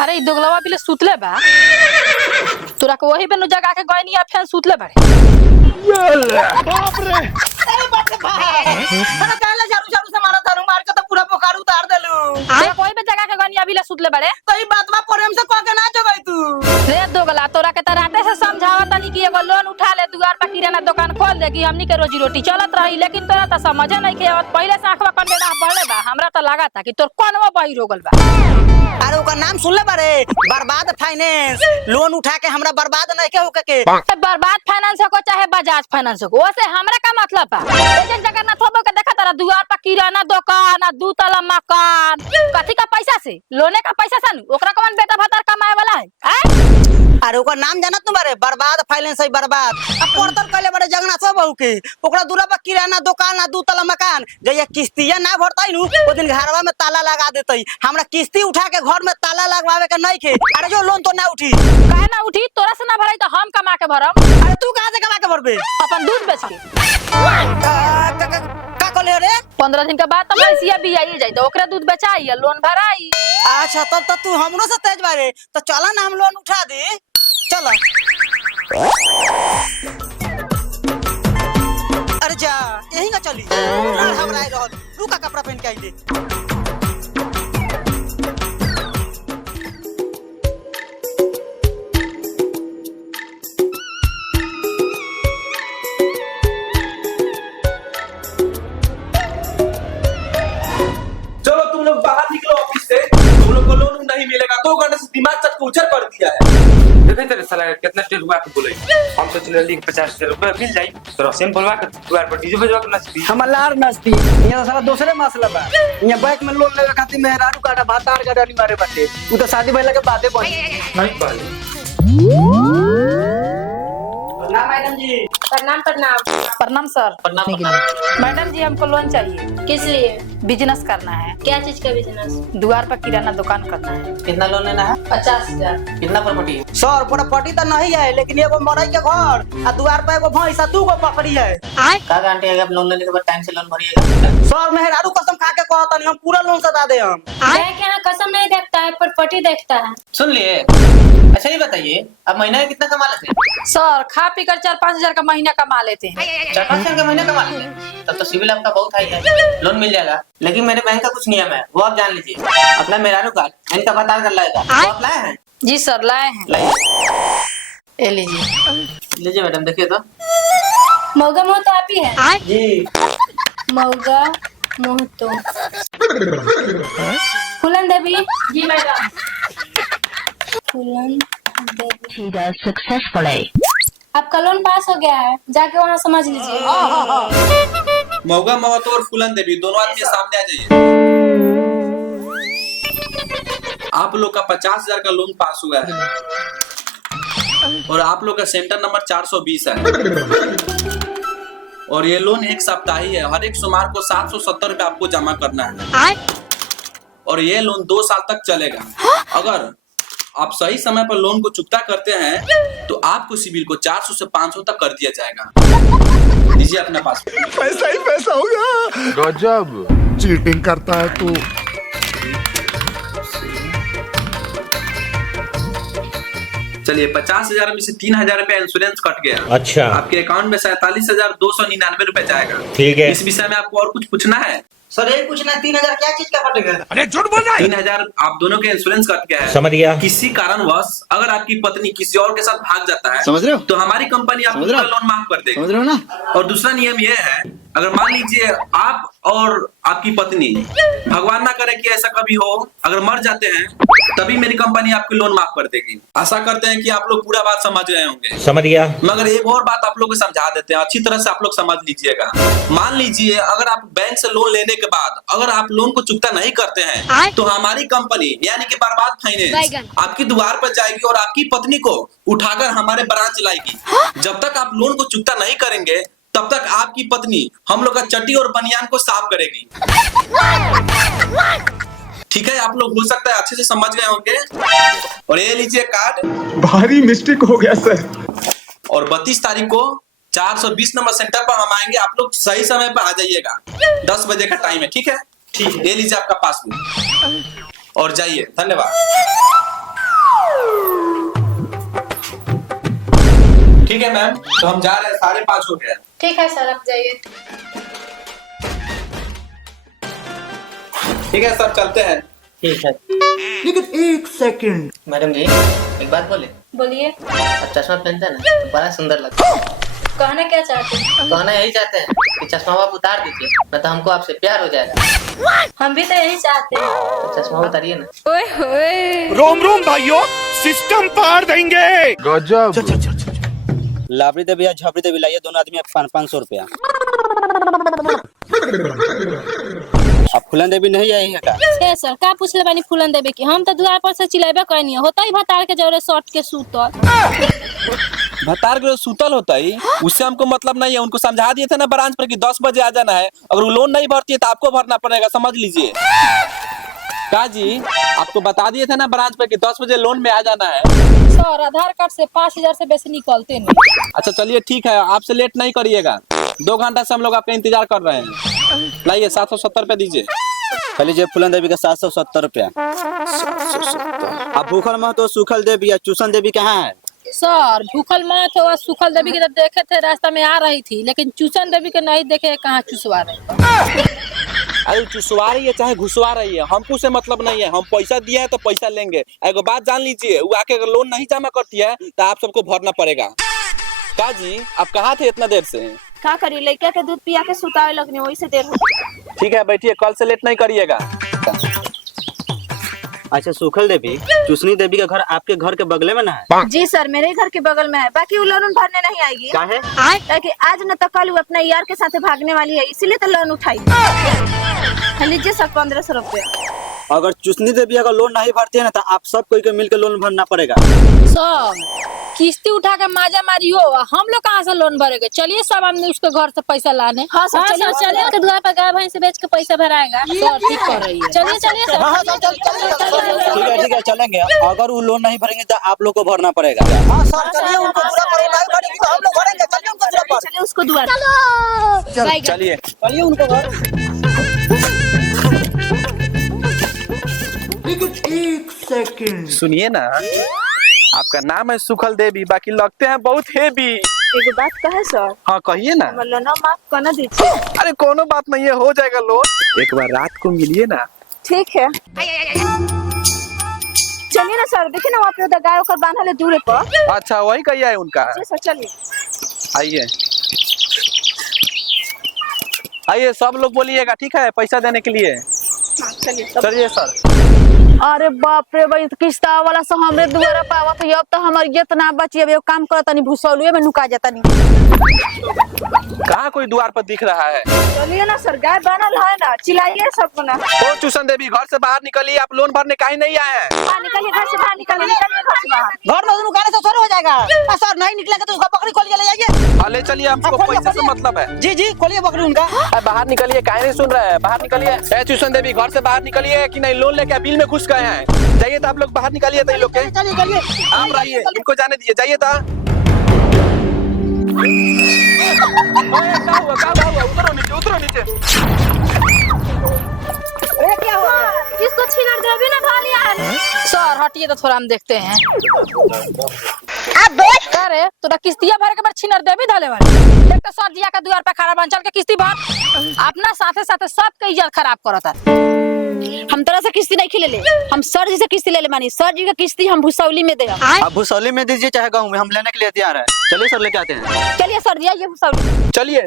अरे दोगलवा बिले सुतले बा तोरा के वही बेनु जगा के गइनी फेन सुतले बारे बाप रे अरे बाप रे भाई अरे काला झाड़ू झाड़ू से मारा थारू मार के तो पूरा बोकार उतार देलू ते कोई बे जगा के गइनी बिले सुतले बारे तो ई बातवा प्रेम से कह के ना जगई तू रे दोगला तोरा के त राते से समझावत तनी कि एगो लोन उठा ले दुआर पर किराना दुकान खोल दे कि हमनी के रोजी रोटी चलत रही लेकिन तोरा त समझे नहीं के आवत पहले से आंखवा कंडेना बढ़ले बा हमरा त लगा था कि तोर कोनवा बहिर हो गल बा अरे ओकर नाम सुन ले बारे बर्बाद फाइनेंस लोन उठा के हमरा बर्बाद नहीं के होके के बर्बाद फाइनेंस को चाहे बजाज फाइनेंस को ओसे हमरा का मतलब बा एजेंट जगन्नाथ होबो के देखा तारा दुआर पर किराना दुकान दू तला मकान कथी का पैसा से लोने का पैसा सन ओकरा कौन बेटा भतार कमाए वाला है अरे ओकर नाम जानत न बारे बर्बाद फाइनेंस है बर्बाद अब पोर्टल कइले बारे जगन्नाथ सब बहू के ओकरा दूरा पर किराना दुकान दू तला मकान जइया किस्तिया ना भरतई नु ओ दिन घरवा में ताला लगा देतई हमरा किस्ती उठा के घर में ताला लगवावे के नहीं खे अरे जो लोन तो ना उठी काहे ना उठी तोरा से ना भराई तो हम कमा के भरम अरे तू कहां से कमा के भरबे अपन दूध बेच के का कहले रे 15 दिन के बाद तो भैंसिया बियाई जाई तो ओकरे दूध बेचाई लोन भराई अच्छा तब तो तू हमरो से तेज बारे तो चला ना हम लोन उठा दे चला अरे जा यही का चली हमरा आई रहल रुका कपड़ा पहन के आइले चलो तुम लोग बाहर निकलो ऑफिस से तुम लोग को लोन नहीं मिलेगा 2 घंटे से दिमाग चट को उजर कर दिया है देखै तेरे साला कितना स्टेट हुआ के बोले हम तो चले लिख 50 रुपए मिल जाई तो सेम बोलवा के द्वार पर डीजे बजवा के नचती हमलार नस्ती यहाँ साला दूसरे मसला बा यहाँ बैंक में लोन लेवे खातिर मेहरारू काटा भातार का डाली मारे बाटे उ तो शादी भइला के बादे बनी नहीं पाले प्रणाम मैडम जी प्रणाम प्रणाम प्रणाम सर मैडम जी हमको लोन चाहिए किस लिए? बिजनेस करना है क्या चीज का बिजनेस? द्वार पर किराना दुकान करना है कितना लोन लेना है 50,000। कितना प्रॉपर्टी सर प्रॉपर्टी तो नहीं है लेकिन एगो मरई के घर आ द्वार पे एगो भैंस आ 2 गो बकरी है का गारंटी है आप लोन लेने के बाद टाइम से लोन भरिएगा? सर मेहरारू कसम खा के कहता नहीं हम पूरा लोन सदा दे हम बैंक यहाँ कसम नहीं देखता है प्रॉपर्टी देखता है। सुन लिए। अच्छा ये बताइए आप महीने में कितना कमा लेते हैं? सर खा पी कर 4-5 हजार का महीना कमा लेते हैं 4-5 हजार का महीना कमा लेते हैं तब तो सिविल आपका बहुत हाई है लोन मिल जाएगा। लेकिन मेरे बैंक का कुछ नियम है वो आप जान लीजिए। अपना मेहरारू कार्ड इनका पता कर लाएगा वो आप लाए हैं? जी सर लाए हैं लाइए ये लीजिए लीजिए मैडम देखिए तो मौगा मोह तो आप ही है। जी मौगा मोह तो फूलन देवी। जी मैडम फूलन देवी आपका लोन पास हो गया है जाके वहाँ समझ लीजिए। मौगा महतो और फूलन देवी दोनों आदमी सामने आ जाइए। आप लोग का 50,000 का लोन पास हुआ है और आप लोग का सेंटर नंबर 420 है और ये लोन एक सप्ताही है। हर एक सोमवार को 770 रुपए आपको जमा करना है और ये लोन 2 साल तक चलेगा। अगर आप सही समय पर लोन को चुकता करते हैं तो आपको सिबिल को 400 से 500 तक कर दिया जाएगा। दीजिए अपना पासपोर्ट। पैसा ही पैसा होगा। गजब चीटिंग करता है तू। चलिए 50,000 में से 3,000 रुपए इंश्योरेंस कट गया। अच्छा आपके अकाउंट में 47,299 रुपए जाएगा। ठीक है। इस विषय में आपको और कुछ पूछना है? सर यही पूछना 3000 क्या चीज का कटेगा? अरे झूठ बोल रहा है। 3,000 आप दोनों के इंश्योरेंस कट गया है। समझ गया। किसी कारणवश अगर आपकी पत्नी किसी और के साथ भाग जाता है समझ रहे हो? तो हमारी कंपनी आपको पूरा लोन माफ कर देगी। समझ रहे हो ना? और दूसरा नियम यह है अगर मान लीजिए आप और आपकी पत्नी भगवान ना करे कि ऐसा कभी हो अगर मर जाते हैं तभी मेरी कंपनी आपकी लोन माफ कर देगी। आशा करते हैं कि आप लोग पूरा बात समझ गए होंगे। समझ गया। मगर एक और बात आप लोग को समझा देते हैं अच्छी तरह से आप लोग समझ लीजिएगा। मान लीजिए अगर आप बैंक से लोन लेने के बाद अगर आप लोन को चुकता नहीं करते हैं तो हमारी कंपनी यानी कि बर्बाद फाइनेंस आपकी द्वार पर जाएगी और आपकी पत्नी को उठाकर हमारे ब्रांच लाएगी। जब तक आप लोन को चुकता नहीं करेंगे तब तक आपकी पत्नी हम लोग का चड्डी और बनियान को साफ करेगी। ठीक है आप लोग हो सकता है अच्छे से समझ गए होंगे। और ये लीजिए कार्ड। भारी मिस्टेक हो गया सर। और 32 तारीख को 420 नंबर सेंटर पर हम आएंगे। आप लोग सही समय पर आ जाइएगा। 10 बजे का टाइम है। ठीक है ठीक है ये लीजिए आपका पासबुक और जाइए। धन्यवाद। ठीक है मैम, तो हम जा रहे हैं, 5:30 हो गया। ठीक है सर, आप जाइए। ठीक है सर, चलते हैं। ठीक है। लेकिन एक सेकंड, मैडम जी एक बात बोले, बोलिए। आप चश्मा पहनते हैं ना तो बड़ा सुंदर लगता है। कहना क्या चाहते हैं? कहना यही चाहते हैं कि चश्मा आप उतार दीजिए, न तो हमको आपसे प्यार हो जाएगा। हम भी तो यही चाहते हैं। तो चश्मा उतारिए ना। ओए होए। रोम रोम भाइयों, सिस्टम पार देंगे। गजब। लाबड़ी देवी या झपड़ी देवी लाइए, दोनों आदमी 500 रुपया। अब फूलन देवी नहीं आई है का? छे सर, का पूछले बानी फूलन देवे की? हम तो द्वार पर से चिल्लाबे कहनी होता ही भतार के जौरे शॉर्ट के सूतल। भतार के सूतल होता ही, उससे हमको मतलब नहीं है। उनको समझा दिए थे ना ब्रांच पर कि 10 बजे आ जाना है। अगर वो लोन नहीं भरती है तो आपको भरना पड़ेगा, समझ लीजिए। का जी, आपको बता दिए थे ना ब्रांच पे कि 10 बजे लोन में आ जाना है। सर आधार कार्ड से 5000 से बेसी निकलते नहीं। अच्छा चलिए ठीक है, आपसे लेट नहीं करिएगा। 2 घंटा से हम लोग आपका इंतजार कर रहे हैं। लाइए 770 रुपया दीजिए। लीजिए फूलन देवी का 770 रुपया। अब भूखल मत तो सूखल देवी या चूसन देवी कहाँ है? सर भूखल मत हो, सूखल देवी के तो देखे थे, रास्ता में आ रही थी, लेकिन चूसन देवी के नहीं देखे कहाँ चुसवा रहे। अरे चुसवा रही है चाहे घुसवा रही है, हमको से मतलब नहीं है। हम पैसा दिया है तो पैसा लेंगे। एगो बात जान लीजिए, वो आके अगर लोन नहीं जमा करती है तो आप सबको भरना पड़ेगा। का जी, आप कहाँ थे इतना देर से? का करी, लड़का के दूध पिया के सुतावे लगने, वही से देर हो। ठीक है बैठिए, कल से लेट नहीं करिएगा। अच्छा सूखल देवी, चूसनी देवी का घर आपके घर के बगले में ना है? जी सर, मेरे घर के बगल में है। बाकी वो लोन भरने नहीं आएगी। क्या है? ताकि आज न तो कल वो अपने यार के साथ भागने वाली है, इसीलिए तो लोन उठाई। लीजिए सर 1500 रुपया। अगर चूसनी देवी अगर लोन नहीं भरती है ना तो आप सब कोई के मिलकर लोन भरना पड़ेगा। सर किस्ती उठा के माजा मारी हो, हम लोग कहाँ से लोन भरेंगे? चलिए सब आदमी उसके घर से पैसा लाने। हाँ सर, चलिए के द्वार पर गाय भैंस बेच के पैसा भराएगा। सर ठीक कर रही है। चलिए चलिए ठीक है चलेंगे। अगर वो लोन नहीं भरेंगे तो आप लोग को भरना पड़ेगा। हाँ सर चलिए, उनको पूरा नहीं भरेंगे तो हम लोग भरेंगे। चलिए उनको द्वार पर। चलिए उसको द्वार। चलिए चलिए उनको घर। लेकिन एक सेकंड, सुनिए ना, आपका नाम है सुखल देवी, बाकी लगते हैं बहुत हेवी। एक बात कहे सर, हाँ कहिए ना। लोन माफ करना दीजिए। अरे कोनो बात नहीं है, हो जाएगा लोन। एक बार रात को मिलिए ना। ठीक है, चलिए ना सर। देखिए ना वहाँ पे उधर गाय होकर बांधा ले दूर पर। अच्छा वही कहिए है उनका। जी सर चलिए। आइए आइए, सब लोग बोलिएगा ठीक है, पैसा देने के लिए। हाँ, चलिए चलिए सर। अरे बाप रे भाई, किस्ता वाला से हमरे दुआरा पावा तो अब तो हमार ये ना बची। अब काम करता नहीं, भूसौलुए में नुका जाता नहीं। कहाँ कोई द्वार पर दिख रहा है? चलिए ना सर, गाय बनल है ना, चिल्लाइए सबको ना। ओ चूसन देवी, घर से बाहर निकलिए, आप लोन भरने कहीं नहीं आए हैं। निकलिए घर से बाहर, निकलिए निकलिए घर से बाहर। घर में दोनों गाने से शुरू हो जाएगा। सर नहीं निकलेगा तो उसका बकरी खोलिए, ले जाइए। हाँ ले चलिए, हमको पैसे से मतलब है। जी जी खोलिए बकरी उनका। बाहर निकलिए, काहे नहीं सुन रहे हैं? बाहर निकलिए। चूसन देवी, घर से बाहर निकलिए कि नहीं लोन लेके बिल में घुस गए हैं। जाइए तो आप लोग बाहर निकालिए। तो लोग के चलिए चलिए आप रहिए, इनको जाने दीजिए। जाइए तो। क्या हुआ? उतरो नीचे, उतरो नीचे। क्या हुआ? इसको छिनर देवी ना ढा लिया है। सर हटिए तो थोड़ा हम देखते हैं। अरे तोरा किस्तिया भरे के बाद छिनर देवी धाले वाली देख तो सर जिया का द्वार पे खड़ा बन, चल के किस्ती भर। अपना साथे साथे सबके इज्जत खराब करता। हम तरह से किस्ती नहीं खिले ले, हम सर जी से किस्ती ले ले मानी। सर जी का किस्ती हम भूसौली में दे। आप भूसौली में दीजिए चाहे गाँव में, हम लेने के लिए तैयार है। चलिए सर लेके आते हैं। चलिए सर जी, ये भूसौली। चलिए।